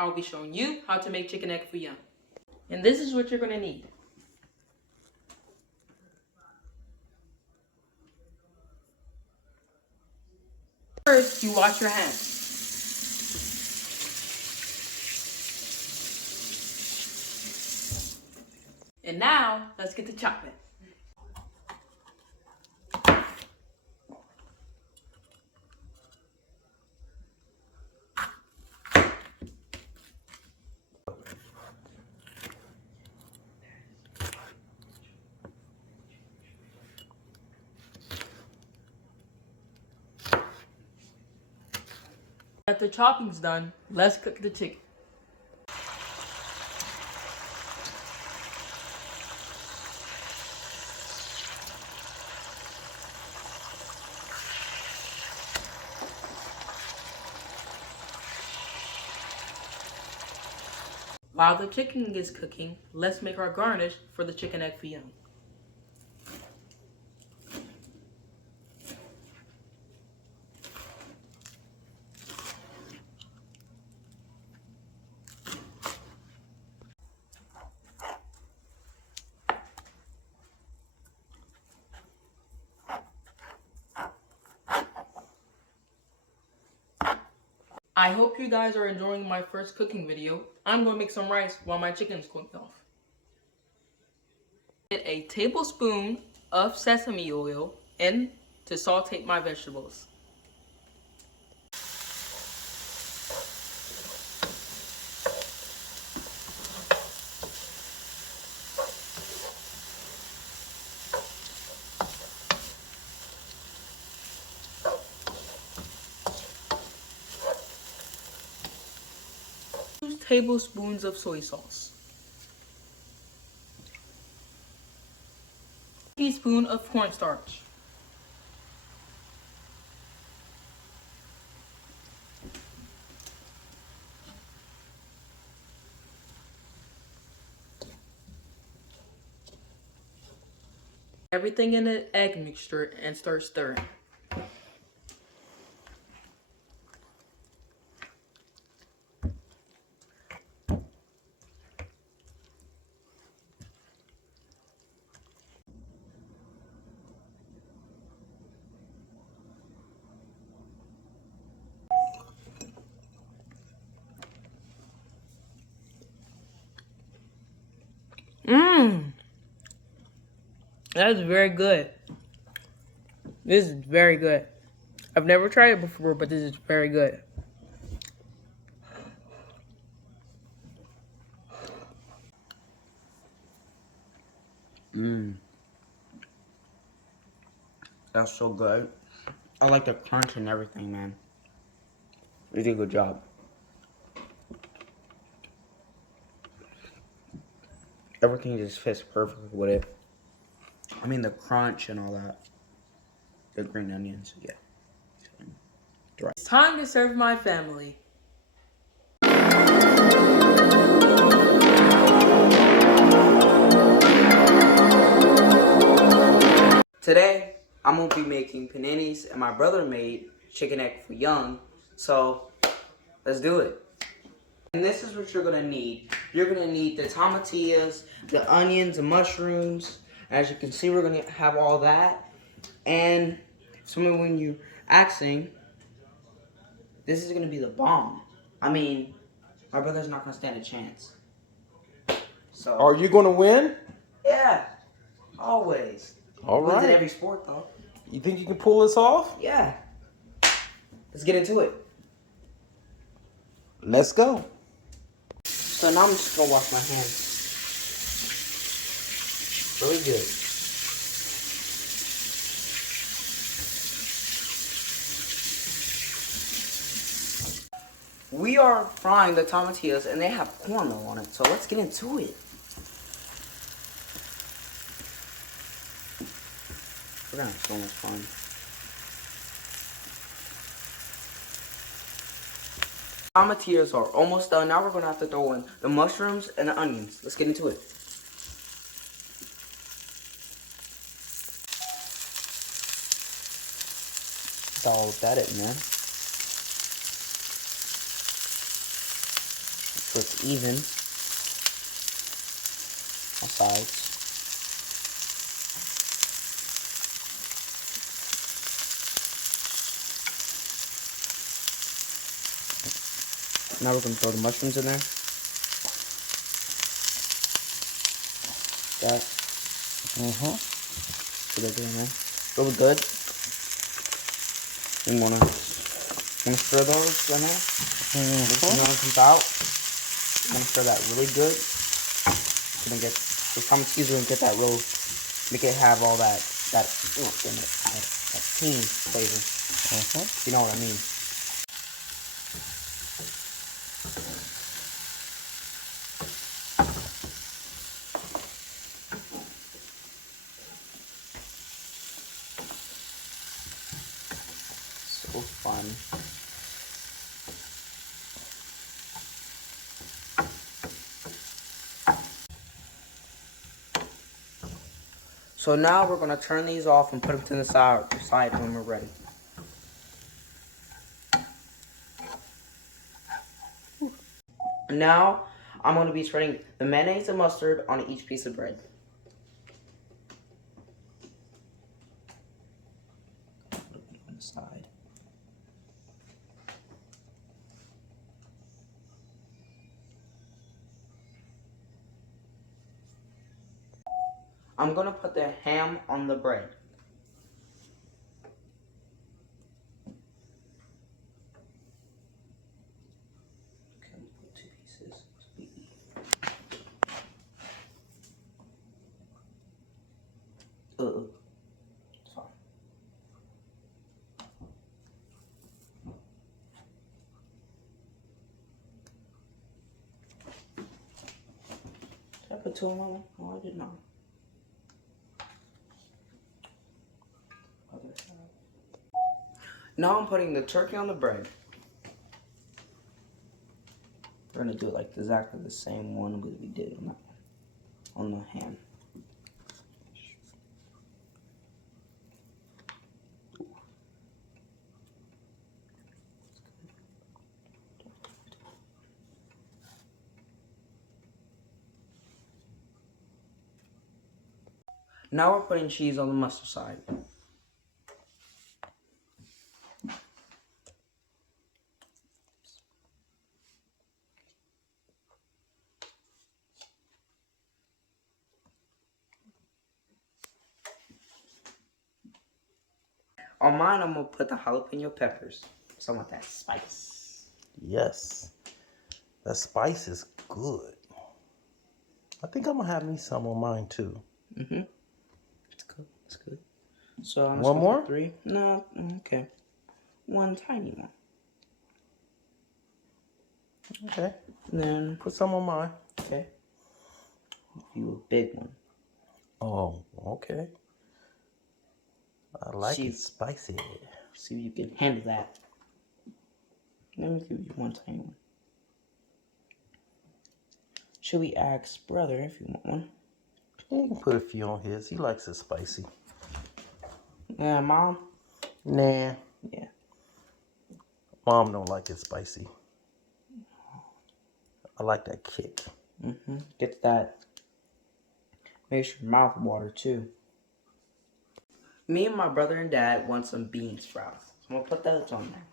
I will be showing you how to make chicken egg foo young. And this is what you're going to need. First, you wash your hands. And now, let's get to chopping. That the chopping's done, let's cook the chicken. While the chicken is cooking, let's make our garnish for the chicken egg foo young. I hope you guys are enjoying my first cooking video. I'm going to make some rice while my chicken's cooked off. Add a tablespoon of sesame oil in to saute my vegetables. Tablespoons of soy sauce, teaspoon of cornstarch, everything in the egg mixture and start stirring. That is very good. This is very good. I've never tried it before, but this is very good. That's so good. I like the crunch and everything, man. You did a good job. Everything just fits perfectly with it. I mean, the crunch and all that. The green onions, yeah. It's time to serve my family. Today, I'm going to be making paninis, and my brother made chicken egg foo young. So, let's do it. And this is what you're going to need. You're going to need the tomatillas, the onions, the mushrooms. As you can see, we're going to have all that. And so when you're asking, this is going to be the bomb. I mean, my brother's not going to stand a chance. So, Are you going to win? yeah, always. All Wins in right. every sport, though. You think you can pull this off? Yeah. Let's get into it. Let's go. So now I'm just going to wash my hands. Really good. We are frying the tomatillas and they have cornmeal on it. So let's get into it. We're going to have so much fun. Tomatillas are almost done. Now we're going to have to throw in the mushrooms and the onions. Let's get into it. It's all about it, man. so it's even on sides. Now we're gonna throw the mushrooms in there. That. So they're doing that. Really good. You wanna stir those in there. When it comes out, you wanna stir that really good. You're gonna get the common cheese. We're gonna get that real, make it have all that cream flavor. You know what I mean. So fun. So now we're gonna turn these off and put them to the side when we're ready. Now I'm gonna be spreading the mayonnaise and mustard on each piece of bread. Put it on the side. I'm gonna put the ham on the bread. Okay, put 2 pieces. It's fine. Did I put 2 on one? No, I did not. Other side. Now I'm putting the turkey on the bread. We're gonna do it like exactly the same one we did on that one, on the ham. Now we're putting cheese on the mustard side. On mine, I'm gonna put the jalapeno peppers. So I want that spice. Yes. That spice is good. I think I'm gonna have me some on mine too. It's good. It's good. So I'm One more? 3. No, okay. 1 tiny one. Okay. And then Put some on mine. okay. You a big one. Oh, okay. I like See- it spicy. See if you can handle that. Let me give you 1 tiny one. Should we ask brother if you want one? Yeah, you can put a few on his. He likes it spicy. Yeah, mom. Nah. Yeah. Mom don't like it spicy. I like that kick. Get that. Makes your mouth water too. Me and my brother and dad want some bean sprouts. So I'm gonna put those on there.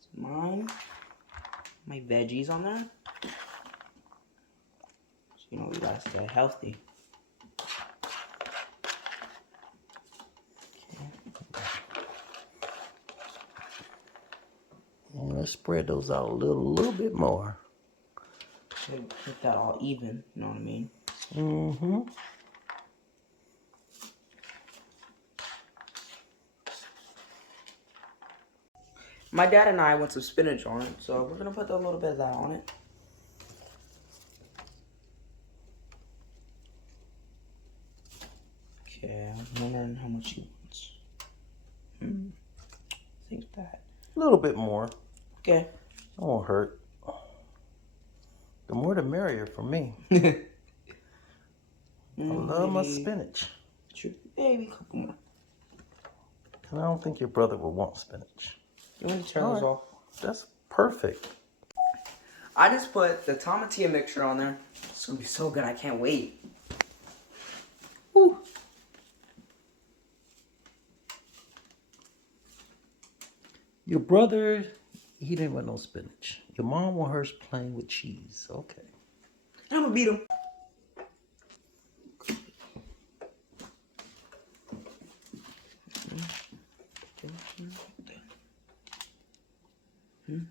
So mine, my veggies on there. So you know we gotta stay healthy. And let's spread those out a little bit more. Should get that all even. You know what I mean? My dad and I want some spinach on it, so we're gonna put a little bit of that on it. Okay, I'm wondering how much he wants. I think that. A little bit more. Okay. It won't hurt. The more the merrier for me. I love my spinach. Maybe a couple more. And I don't think your brother will want spinach. You want to turn those off? That's perfect. I just put the tomatillo mixture on there. It's gonna be so good. I can't wait. Woo. Your brother, he didn't want no spinach. Your mom want hers plain with cheese. Okay. I'm gonna beat him.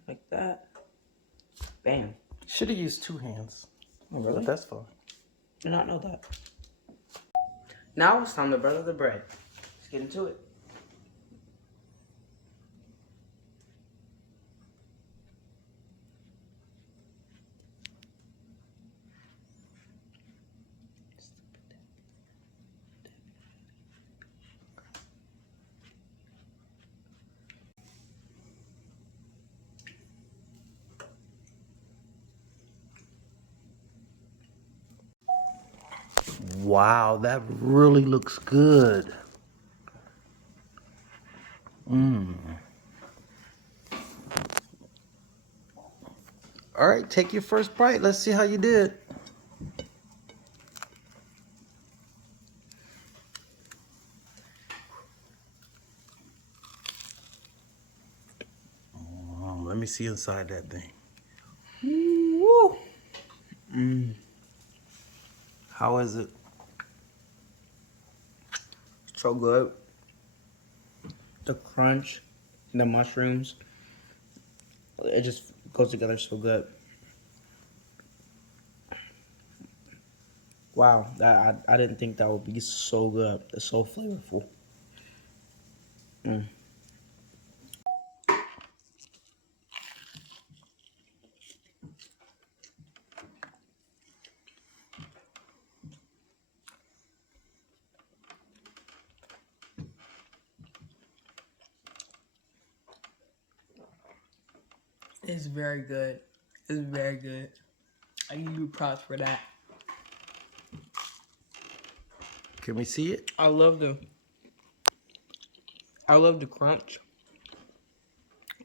Like that. Bam. Should have used 2 hands. Oh, really? But that's fine. Did not know that. Now it's time to butter the bread. Let's get into it. Wow, that really looks good. All right, take your first bite. Let's see how you did. Let me see inside that thing. Woo. How is it? So good. The crunch, the mushrooms, it just goes together so good. Wow, I didn't think that would be so good. It's so flavorful. It's very good. It's very good. I give you props for that. Can we see it? I love the crunch.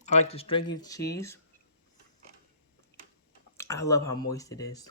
I like the stringy cheese. I love how moist it is.